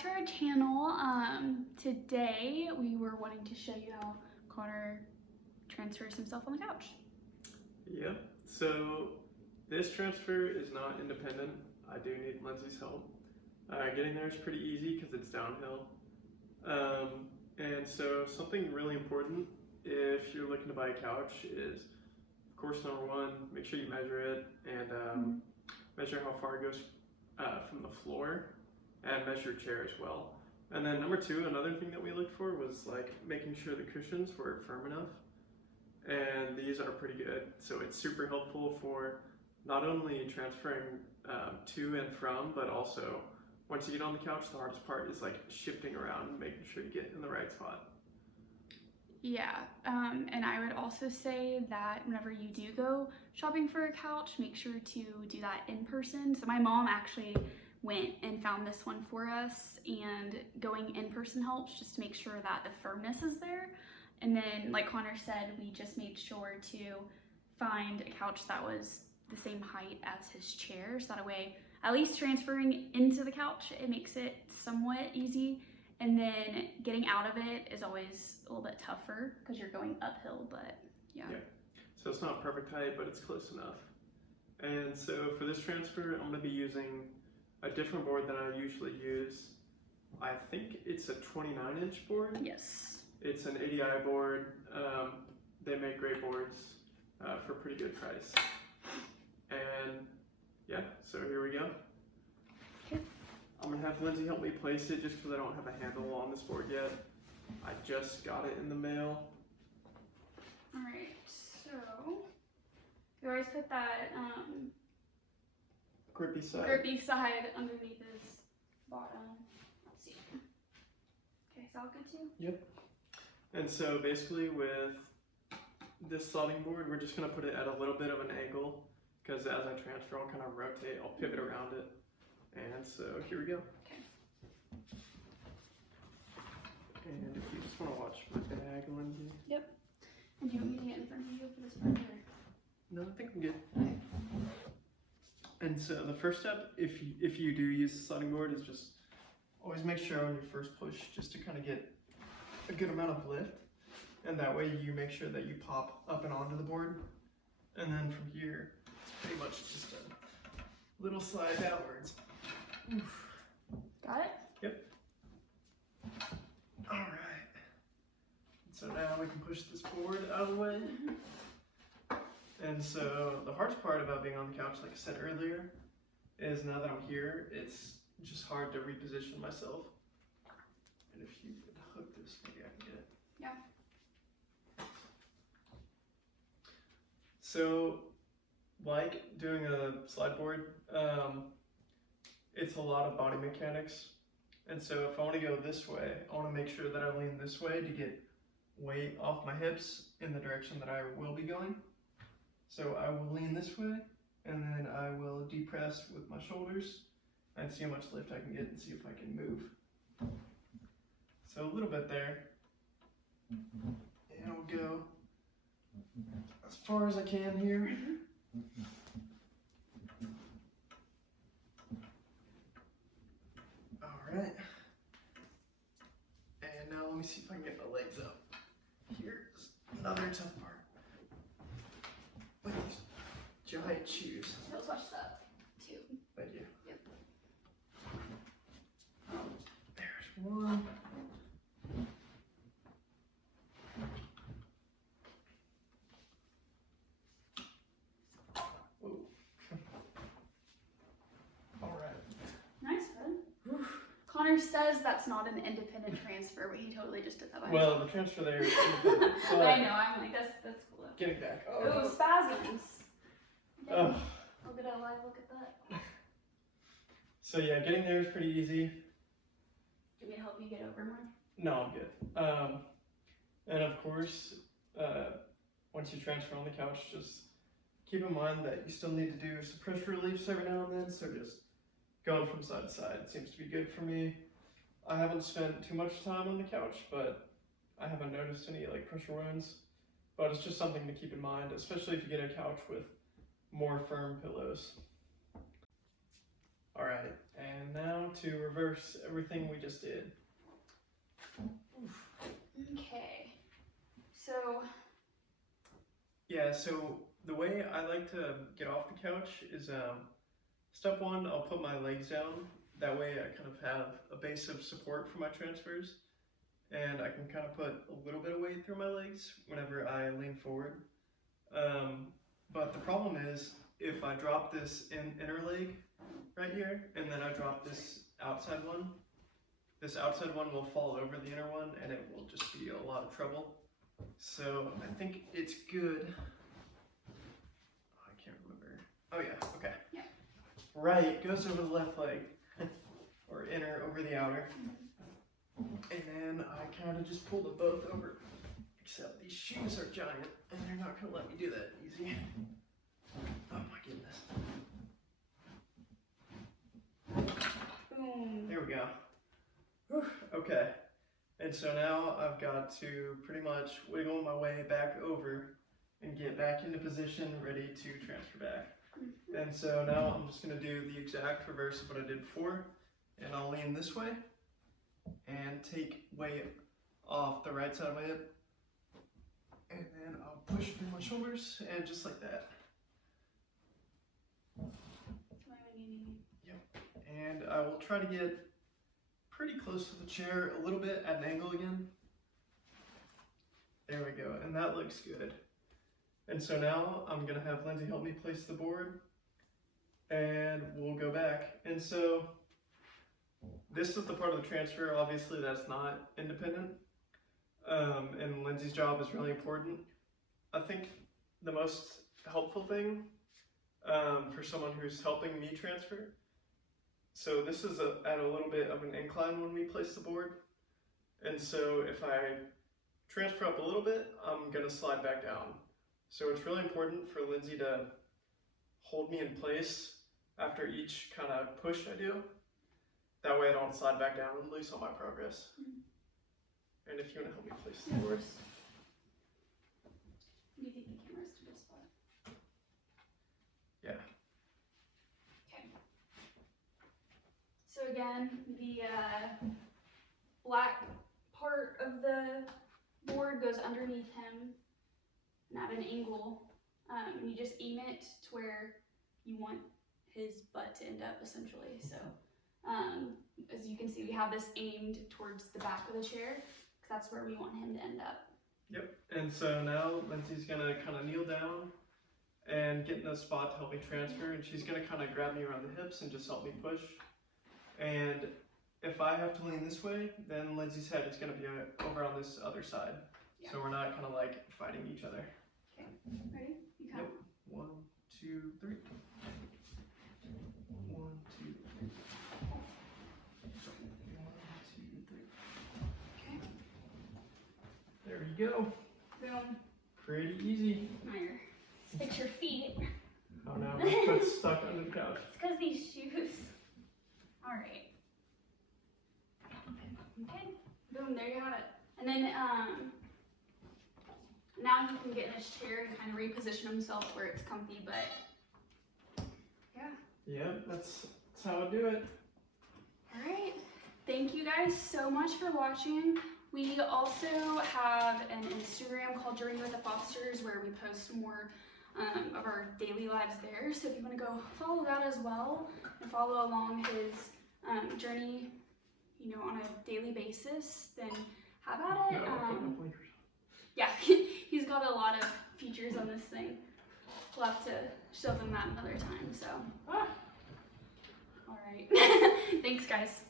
to our channel. Today we were wanting to show you how Connor transfers himself on the couch. Yep, so this transfer is not independent. I do need Lindsay's help. Getting there is pretty easy because it's downhill. And so something really important if you're looking to buy a couch is, of course, number one, make sure you measure it and measure how far it goes from the floor, and measure chair as well. And then number two, another thing that we looked for was like making sure the cushions were firm enough. And these are pretty good. So it's super helpful for not only transferring to and from, but also once you get on the couch, the hardest part is like shifting around and making sure you get in the right spot. Yeah, and I would also say that whenever you do go shopping for a couch, make sure to do that in person. So my mom actually went and found this one for us, and going in person helps just to make sure that the firmness is there. And then, like Connor said, we just made sure to find a couch that was the same height as his chair, so that way, at least transferring into the couch, it makes it somewhat easy. And then getting out of it is always a little bit tougher because you're going uphill, but yeah. So it's not perfect height, but it's close enough. And so for this transfer, I'm going to be using a different board than I usually use. I think it's a 29-inch board. Yes. It's an ADI board. They make great boards for a pretty good price. And yeah, so here we go. Okay. I'm gonna have Lindsay help me place it just because I don't have a handle on this board yet. I just got it in the mail. All right, so you always put that Grippy side. grippy side underneath his bottom. Let's see. Okay, is that all good too? Yep. And so basically with this slotting board, we're just gonna put it at a little bit of an angle because as I transfer, I'll kind of rotate, I'll pivot around it. And so here we go. Okay. And if you just want to watch my bag, Lindsay. Yep. And do you want me to get in front of you for this part? Or? No, I think I'm good. And so the first step, if you do use the sliding board, is just always make sure on your first push just to kind of get a good amount of lift. And that way you make sure that you pop up and onto the board. And then from here, it's pretty much just a little slide downwards. Oof. Got it? Yep. All right. So now we can push this board out of the way. And so the hardest part about being on the couch, like I said earlier, is now that I'm here, it's just hard to reposition myself. And if you could hook this, maybe I can get it. Yeah. So, like doing a slide board, it's a lot of body mechanics. And so if I want to go this way, I want to make sure that I lean this way to get weight off my hips in the direction that I will be going. So I will lean this way, and then I will depress with my shoulders and see how much lift I can get and see if I can move. So a little bit there, and I'll go as far as I can here. Alright. And now let me see if I can get my legs up. Here's another tough part. Look at these giant shoes. Let's watch that too. Thank you. Yep. There's one. Whoa. Alright. Nice, bud. Connor says that's not an independent transfer, but he totally just did that by Well, the transfer there is I know, I'm like, that's cool. getting back. Oh, spasms. Okay. Oh. I'll get a live look at that. So yeah, getting there is pretty easy. Do you want me to help you get over more? No, I'm good. And of course, once you transfer on the couch, just keep in mind that you still need to do some pressure reliefs every now and then, so just going from side to side seems to be good for me. I haven't spent too much time on the couch, but I haven't noticed any like pressure wounds. But it's just something to keep in mind, especially if you get a couch with more firm pillows. Alright, And now to reverse everything we just did. Okay. So. Yeah, so the way I like to get off the couch is step one, I'll put my legs down. That way I kind of have a base of support for my transfers. And I can kind of put a little bit of weight through my legs whenever I lean forward. But the problem is, if I drop this inner leg right here, and then I drop this outside one will fall over the inner one, and it will just be a lot of trouble. So I think it's good. I can't remember. Oh yeah, okay. Yeah. Right, goes over the left leg, or inner over the outer. And then I kind of just pull them both over, except these shoes are giant, and they're not going to let me do that easy. Oh my goodness. Boom. There we go. Whew, okay. And so now I've got to pretty much wiggle my way back over and get back into position, ready to transfer back. And so now I'm just going to do the exact reverse of what I did before, and I'll lean this way and take weight off the right side of my hip, and then I'll push through my shoulders, and just like that. Yep. And I will try to get pretty close to the chair a little bit at an angle again. There we go, and that looks good. And so now I'm gonna have Lindsay help me place the board, and we'll go back. And so this is the part of the transfer, obviously, that's not independent, and Lindsay's job is really important. I think the most helpful thing for someone who's helping me transfer, so this is at a little bit of an incline when we place the board, and so if I transfer up a little bit, I'm going to slide back down. So it's really important for Lindsay to hold me in place after each kind of push I do. That way I don't slide back down and lose all my progress. And if you want to help me place the board. Do you think the camera's to this spot? Yeah. Okay. So again, the black part of the board goes underneath him and at an angle. You just aim it to where you want his butt to end up, essentially. So. As you can see, we have this aimed towards the back of the chair, because that's where we want him to end up. Yep, and so now Lindsay's gonna kind of kneel down and get in a spot to help me transfer, and she's gonna kind of grab me around the hips and just help me push. And if I have to lean this way, then Lindsay's head is gonna be over on this other side. Yeah. So we're not kind of like fighting each other. Okay, ready? You count. Yep, 1, 2, 3. 1, 2, 3. There you go. Boom. Pretty easy. Now fix your feet. Oh no, my foot's stuck under the couch. It's because these shoes. Alright. Okay. Boom, there you have it. And then now he can get in his chair and kind of reposition himself where it's comfy, but yeah. Yep, that's how I do it. Alright. Thank you guys so much for watching. We also have an Instagram called Journey with the Fosters where we post more of our daily lives there. So if you want to go follow that as well and follow along his journey, you know, on a daily basis, then have at it. Yeah, he's got a lot of features on this thing. We'll have to show them that another time. So, all right. Thanks, guys.